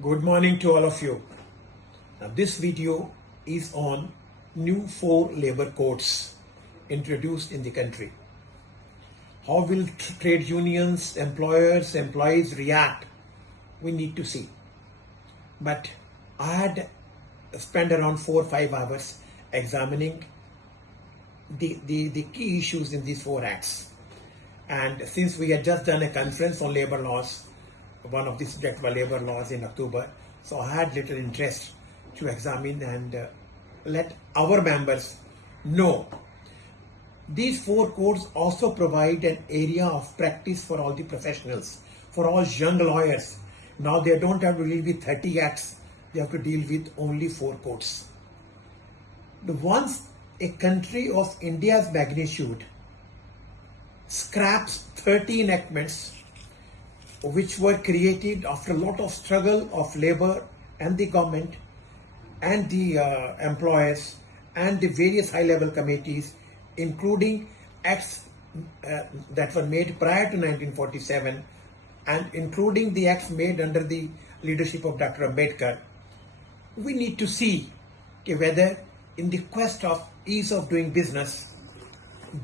Good morning to all of you. Now this video is on new 4 labor codes introduced in the country. How will trade unions, employers, employees react? We need to see. But I had spent around 4 or 5 hours examining the key issues in these 4 acts. And since we had just done a conference on labor laws, one of the subject were labor laws in October, so I had little interest to examine and let our members know. These 4 codes also provide an area of practice for all the professionals, for all young lawyers. Now they don't have to deal with 30 acts, they have to deal with only 4 codes. Once a country of India's magnitude scraps 30 enactments which were created after a lot of struggle of labor and the government and the employers and the various high-level committees, including acts that were made prior to 1947 and including the acts made under the leadership of Dr. Ambedkar, we need to see whether in the quest of ease of doing business,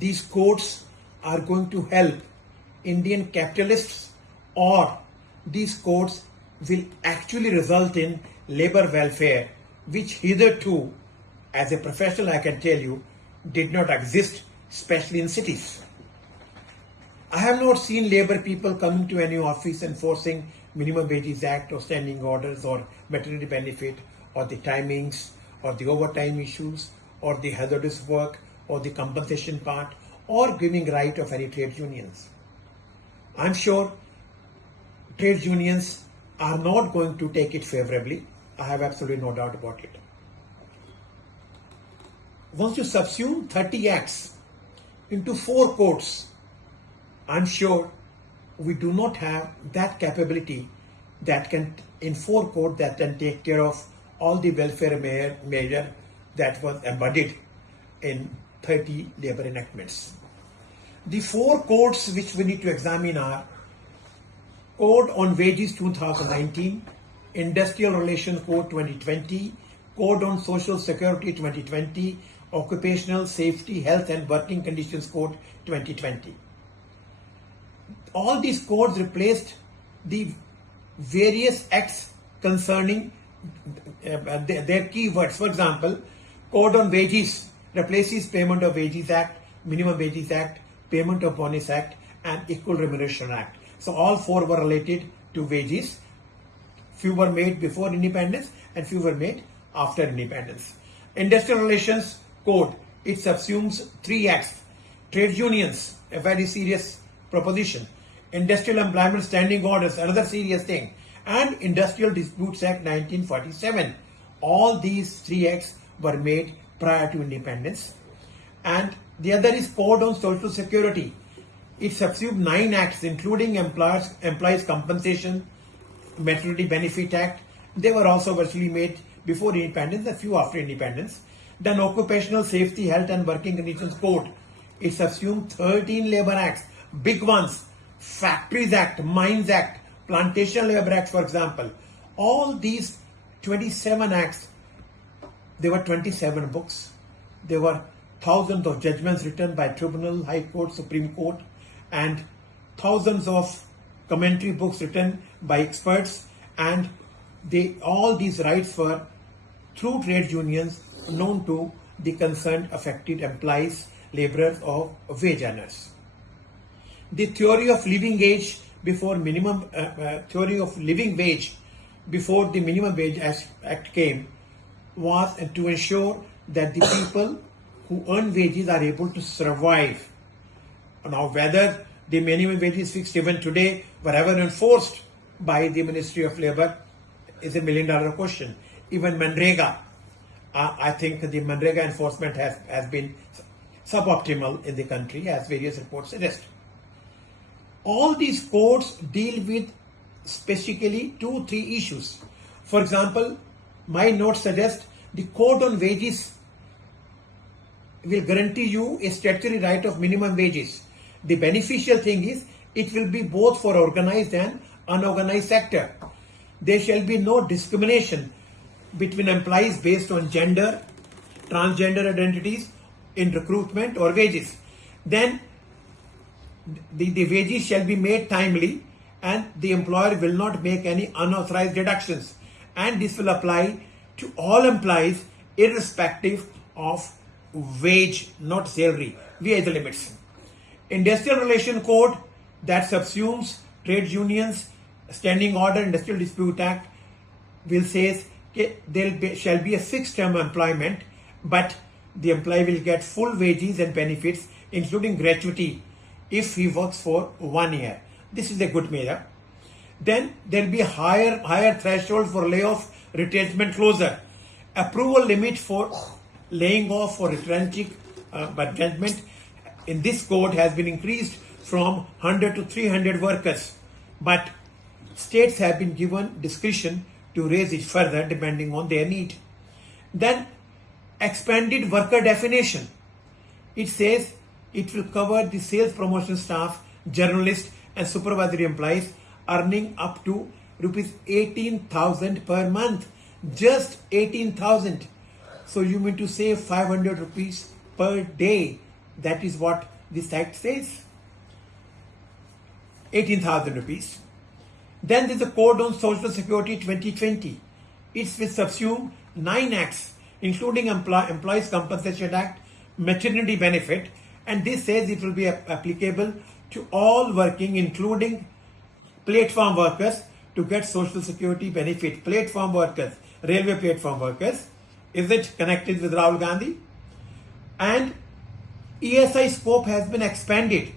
these codes are going to help Indian capitalists, or these codes will actually result in labor welfare, which hitherto, as a professional I can tell you, did not exist, especially in cities. I have not seen labor people coming to any office enforcing Minimum Wages Act or standing orders or maternity benefit or the timings or the overtime issues or the hazardous work or the compensation part or giving right of any trade unions. I'm sure trade unions are not going to take it favorably. I have absolutely no doubt about it. Once you subsume 30 acts into 4 codes, I'm sure we do not have that capability that can, in 4 codes, that can take care of all the welfare measure that was embodied in 30 labor enactments. The 4 codes which we need to examine are Code on Wages 2019, Industrial Relations Code 2020, Code on Social Security 2020, Occupational Safety, Health and Working Conditions Code 2020. All these codes replaced the various acts concerning their keywords. For example, Code on Wages replaces Payment of Wages Act, Minimum Wages Act, Payment of Bonus Act and Equal Remuneration Act. So all 4 were related to wages. Few were made before independence and few were made after independence. Industrial Relations Code, it subsumes 3 acts. Trade unions, a very serious proposition. Industrial Employment Standing Orders, another serious thing. And Industrial Disputes Act 1947. All these 3 acts were made prior to independence. And the other is Code on Social Security. It subsumed 9 acts, including Employees Compensation, Maternity Benefit Act. They were also virtually made before independence, a few after independence. Then Occupational Safety, Health and Working Conditions Code. It subsumed 13 labor acts, big ones. Factories Act, Mines Act, Plantation Labor Act, for example. All these 27 acts, there were 27 books. There were thousands of judgments written by Tribunal, High Court, Supreme Court, and thousands of commentary books written by experts, and all these rights were through trade unions known to the concerned affected employees, laborers or wage earners. The theory of living age before theory of living wage before the Minimum Wage Act came was to ensure that the people who earn wages are able to survive. Now, whether the minimum wage is fixed even today, wherever enforced by the Ministry of Labour, is $1 million question. Even Manrega, I think the Manrega enforcement has been suboptimal in the country, as various reports suggest. All these codes deal with specifically 2-3 issues. For example, my notes suggest the Code on Wages will guarantee you a statutory right of minimum wages. The beneficial thing is it will be both for organized and unorganized sector. there shall be no discrimination between employees based on gender, transgender identities in recruitment or wages. Then the wages shall be made timely and the employer will not make any unauthorized deductions. And this will apply to all employees irrespective of wage, not salary. We are the limits. Industrial Relation Code that subsumes trade unions, Standing Order, Industrial Dispute Act will says there shall be a fixed term employment, but the employee will get full wages and benefits, including gratuity, if he works for 1 year. This is a good measure. Then there will be a higher threshold for layoff, retrenchment, closure. Approval limit for laying off or retrenchment in this code has been increased from 100 to 300 workers, but states have been given discretion to raise it further depending on their need. Then expanded worker definition. It says it will cover the sales promotion staff, journalists and supervisory employees earning up to rupees 18,000 per month. Just 18,000. So you mean to say 500 rupees per day. That is what this act says. 18,000 rupees. Then there is a Code on Social Security 2020. It will subsume 9 acts, including Employees Compensation Act, Maternity Benefit, and this says it will be applicable to all working, including platform workers, to get Social Security benefit. Platform workers, railway platform workers. Is it connected with Rahul Gandhi? And ESI scope has been expanded.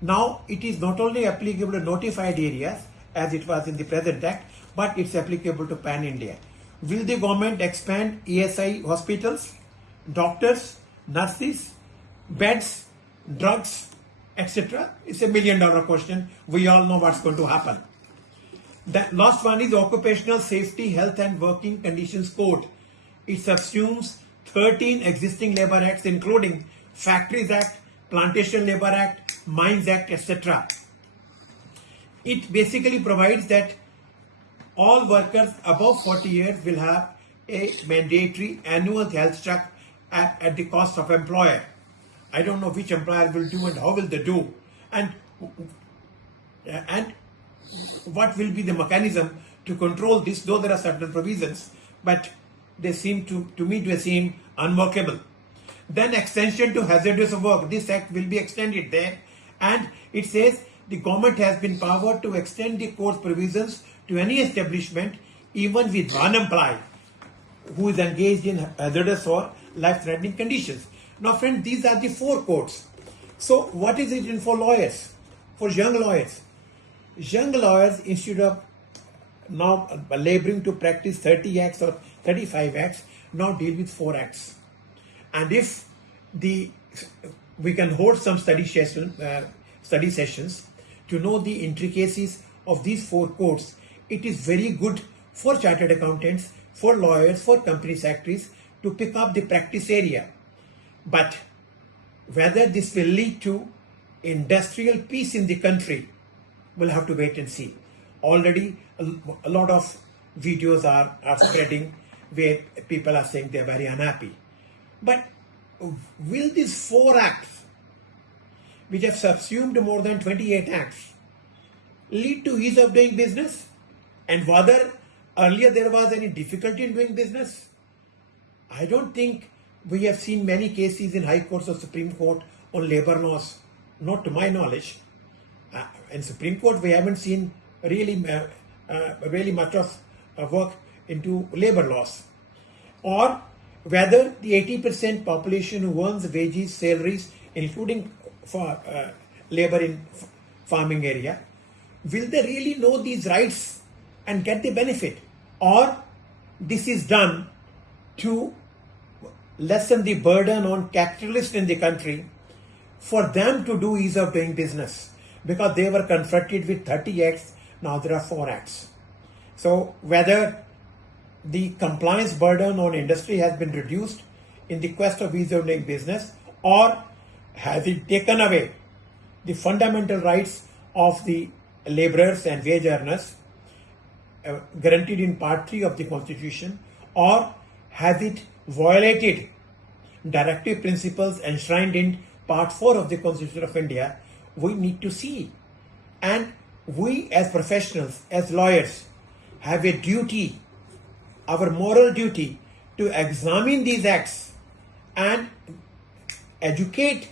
Now it is not only applicable to notified areas as it was in the present act, but it's applicable to Pan India. Will the government expand ESI hospitals, doctors, nurses, beds, drugs, etc.? It's $1 million question. We all know what's going to happen. The last one is Occupational Safety, Health and Working Conditions Code. It subsumes 13 existing labor acts, including Factories Act, Plantation Labor Act, Mines Act, etc. It basically provides that all workers above 40 years will have a mandatory annual health check at the cost of employer. I don't know which employer will do and how will they do, and what will be the mechanism to control this, though there are certain provisions, but they seem to me to seem unworkable. Then extension to hazardous work. This act will be extended there, and it says the government has been powered to extend the code's provisions to any establishment, even with one employee who is engaged in hazardous or life-threatening conditions. Now friends, these are the 4 codes. So what is it in for lawyers, for young lawyers? Young lawyers, instead of now laboring to practice 30 acts or 35 acts, now deal with 4 acts. And if we can hold some study sessions to know the intricacies of these 4 codes, it is very good for chartered accountants, for lawyers, for company secretaries to pick up the practice area. But whether this will lead to industrial peace in the country, we'll have to wait and see. Already a lot of videos are spreading where people are saying they're very unhappy. But will these 4 acts, which have subsumed more than 28 acts, lead to ease of doing business? And whether earlier there was any difficulty in doing business? I don't think we have seen many cases in High Courts or Supreme Court on labor laws, not to my knowledge. In Supreme Court, we haven't seen really much of work into labor laws. Or whether the 80% population who earns wages, salaries, including for labor in farming area, will they really know these rights and get the benefit? Or this is done to lessen the burden on capitalists in the country for them to do ease of doing business, because they were confronted with 30 acts, now there are 4 acts. So whether the compliance burden on industry has been reduced in the quest of ease of doing business, or has it taken away the fundamental rights of the laborers and wage earners, guaranteed in Part 3 of the Constitution, or has it violated directive principles enshrined in Part 4 of the Constitution of India? We need to see. And we as professionals, as lawyers, have a duty, our moral duty, to examine these acts and educate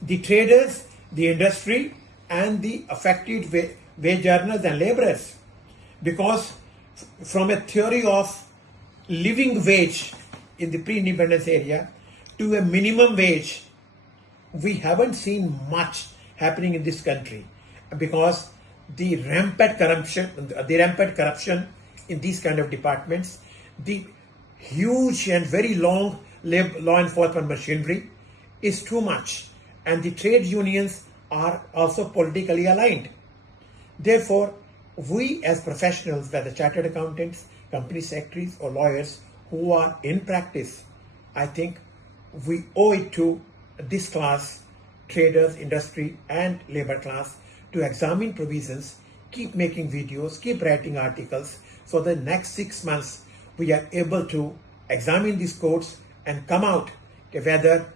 the traders, the industry, and the affected wage earners and laborers. Because from a theory of living wage in the pre-independence area to a minimum wage, we haven't seen much happening in this country, because the rampant corruption in these kind of departments, the huge and very long law enforcement machinery is too much, and the trade unions are also politically aligned. Therefore, we as professionals, whether chartered accountants, company secretaries, or lawyers who are in practice, I think we owe it to this class, traders, industry, and labor class, to examine provisions, keep making videos, keep writing articles, so the next 6 months we are able to examine these codes and come out whether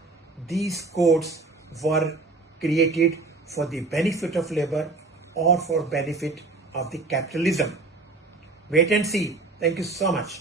these codes were created for the benefit of labor or for benefit of the capitalism. Wait and see. Thank you so much.